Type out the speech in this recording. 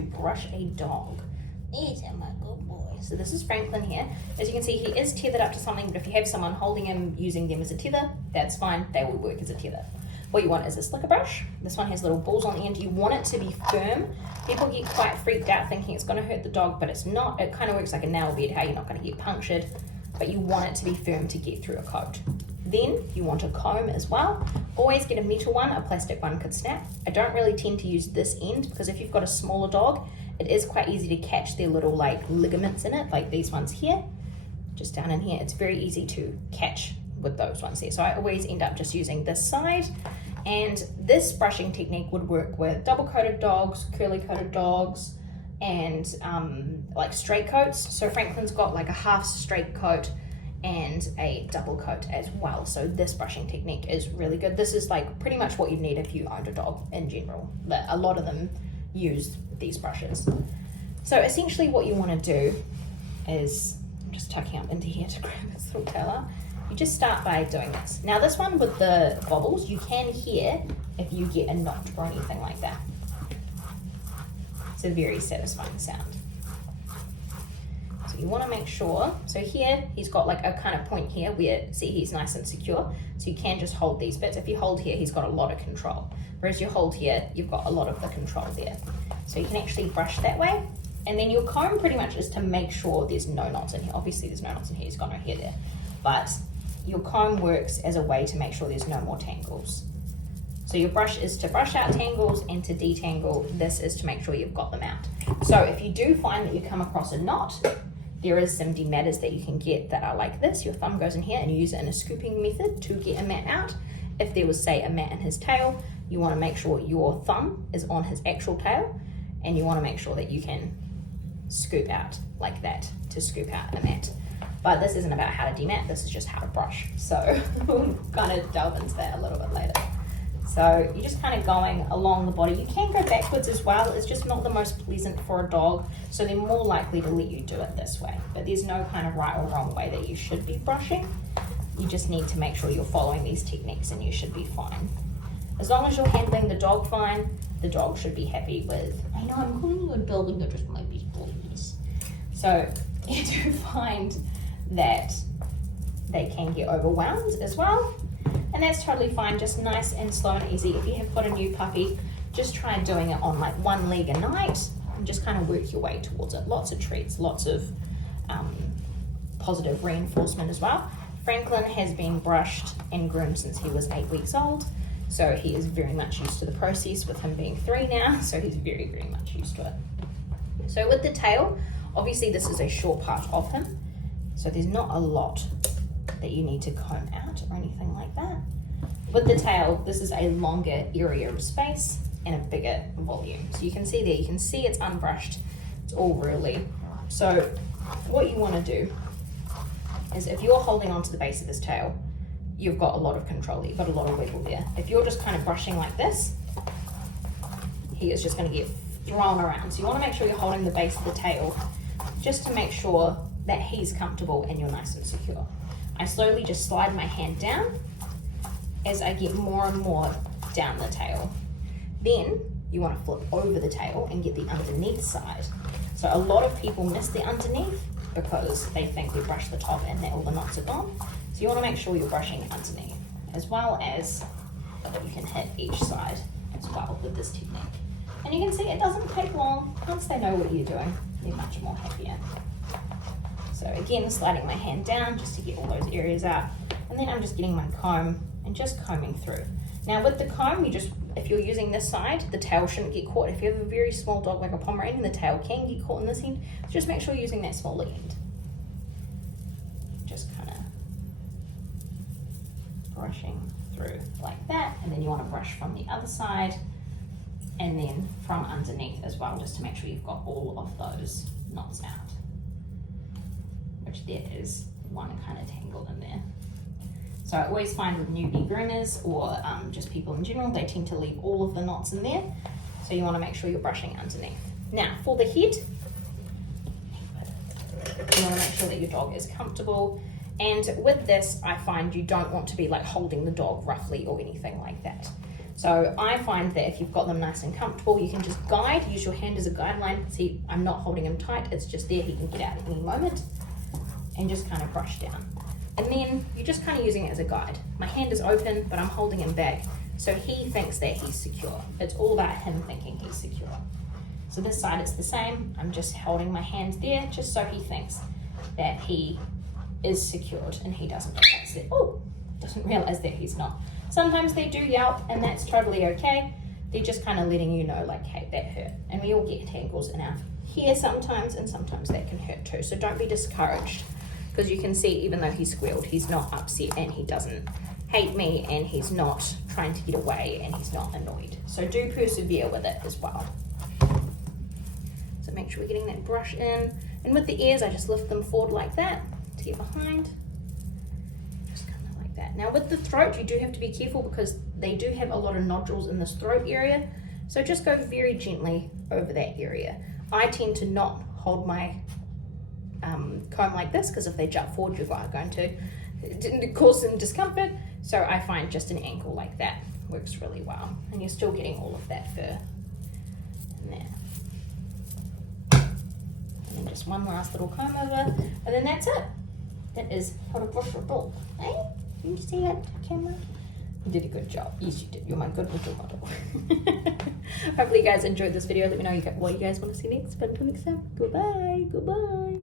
to brush a dog. These are my good boys. So this is Franklin here. As you can see, he is tethered up to something, but if you have someone holding him, using them as a tether, that's fine. They will work as a tether. What you want is a slicker brush. This one has little balls on the end. You want it to be firm. People get quite freaked out thinking it's going to hurt the dog, but it's not. It kind of works like a nail bed, how you're not going to get punctured, but you want it to be firm to get through a coat. Then you want a comb as well. Always get a metal one, a plastic one could snap. I don't really tend to use this end because if you've got a smaller dog, it is quite easy to catch their little like ligaments in it, like these ones here, just down in here. It's very easy to catch with those ones there. So I always end up just using this side. And this brushing technique would work with double coated dogs, curly coated dogs, and like straight coats. So Franklin's got like a half straight coat and a double coat as well. So this brushing technique is really good. This is like pretty much what you'd need if you owned a dog in general. But a lot of them use these brushes. So essentially what you want to do is, I'm just tucking up into here to grab this little tail out. You just start by doing this. Now this one with the bobbles, you can hear if you get a knot or anything like that. It's a very satisfying sound. So you want to make sure, so here he's got like a kind of point here where, see, he's nice and secure. So you can just hold these bits. If you hold here, he's got a lot of control. Whereas you hold here, you've got a lot of the control there. So you can actually brush that way. And then your comb pretty much is to make sure there's no knots in here. Obviously there's no knots in here, he's got no hair there. But your comb works as a way to make sure there's no more tangles. So your brush is to brush out tangles and to detangle. This is to make sure you've got them out. So if you do find that you come across a knot, there is some dematters that you can get that are like this. Your thumb goes in here and you use it in a scooping method to get a mat out. If there was, say, a mat in his tail, you want to make sure your thumb is on his actual tail, and you want to make sure that you can scoop out like that to scoop out a mat. But this isn't about how to demat, this is just how to brush. So we'll kind of delve into that a little bit later. So you're just kind of going along the body. You can go backwards as well. It's just not the most pleasant for a dog. So they're more likely to let you do it this way. But there's no kind of right or wrong way that you should be brushing. You just need to make sure you're following these techniques and you should be fine. As long as you're handling the dog fine, the dog should be happy with, I know I'm calling you a dog and you're just my best boys. So you do find that they can get overwhelmed as well. And that's totally fine, just nice and slow and easy. If you have got a new puppy, just try doing it on like one leg a night and just kind of work your way towards it. Lots of treats, lots of positive reinforcement as well. Franklin has been brushed and groomed since he was 8 weeks old. So he is very much used to the process with him being 3 now. So he's very, very much used to it. So with the tail, obviously this is a short part of him. So there's not a lot that you need to comb out or anything like that. With the tail, this is a longer area of space and a bigger volume. So you can see there, you can see it's unbrushed. It's all really. So what you want to do is if you're holding onto the base of this tail, you've got a lot of control, you've got a lot of wiggle there. If you're just kind of brushing like this, he is just going to get thrown around. So you want to make sure you're holding the base of the tail just to make sure that he's comfortable and you're nice and secure. I slowly just slide my hand down as I get more and more down the tail. Then you want to flip over the tail and get the underneath side. So a lot of people miss the underneath because they think we brush the top and that all the knots are gone. So you want to make sure you're brushing underneath, as well as you can hit each side as well with this technique. And you can see it doesn't take long. Once they know what you're doing, they're much more happier. So again, sliding my hand down just to get all those areas out. And then I'm just getting my comb and just combing through. Now with the comb, if you're using this side, the tail shouldn't get caught. If you have a very small dog like a Pomeranian, the tail can get caught in this end. So just make sure you're using that smaller end. Just kind of brushing through like that. And then you want to brush from the other side and then from underneath as well, just to make sure you've got all of those knots out. Which there is one kind of tangle in there. So I always find with newbie groomers or just people in general, they tend to leave all of the knots in there. So you want to make sure you're brushing underneath. Now for the head, you want to make sure that your dog is comfortable. And with this, I find you don't want to be like holding the dog roughly or anything like that. So I find that if you've got them nice and comfortable, you can just guide, use your hand as a guideline. See, I'm not holding him tight, it's just there, he can get out at any moment, and just kind of brush down. And then you're just kind of using it as a guide. My hand is open, but I'm holding him back, so he thinks that he's secure. It's all about him thinking he's secure. So this side it's the same. I'm just holding my hand there just so he thinks that he is secured and he doesn't realize that he's not. Sometimes they do yelp and that's totally okay. They're just kind of letting you know like, hey, that hurt. And we all get tangles in our hair sometimes, and sometimes that can hurt too. So don't be discouraged, because you can see even though he squealed, he's not upset and he doesn't hate me and he's not trying to get away and he's not annoyed. So do persevere with it as well. So make sure we're getting that brush in. And with the ears, I just lift them forward like that to get behind. Just kind of like that. Now with the throat, you do have to be careful because they do have a lot of nodules in this throat area. So just go very gently over that area. I tend to not hold my comb like this, because if they jump forward, you're going to cause some discomfort. So I find just an angle like that works really well. And you're still getting all of that fur in there. And then just one last little comb over, and then that's it. That is how to brush your dog. Hey, can you see that camera? You did a good job. Yes, you did. You're my good little model. Hopefully you guys enjoyed this video. Let me know what you guys want to see next. But until next time, goodbye. Goodbye.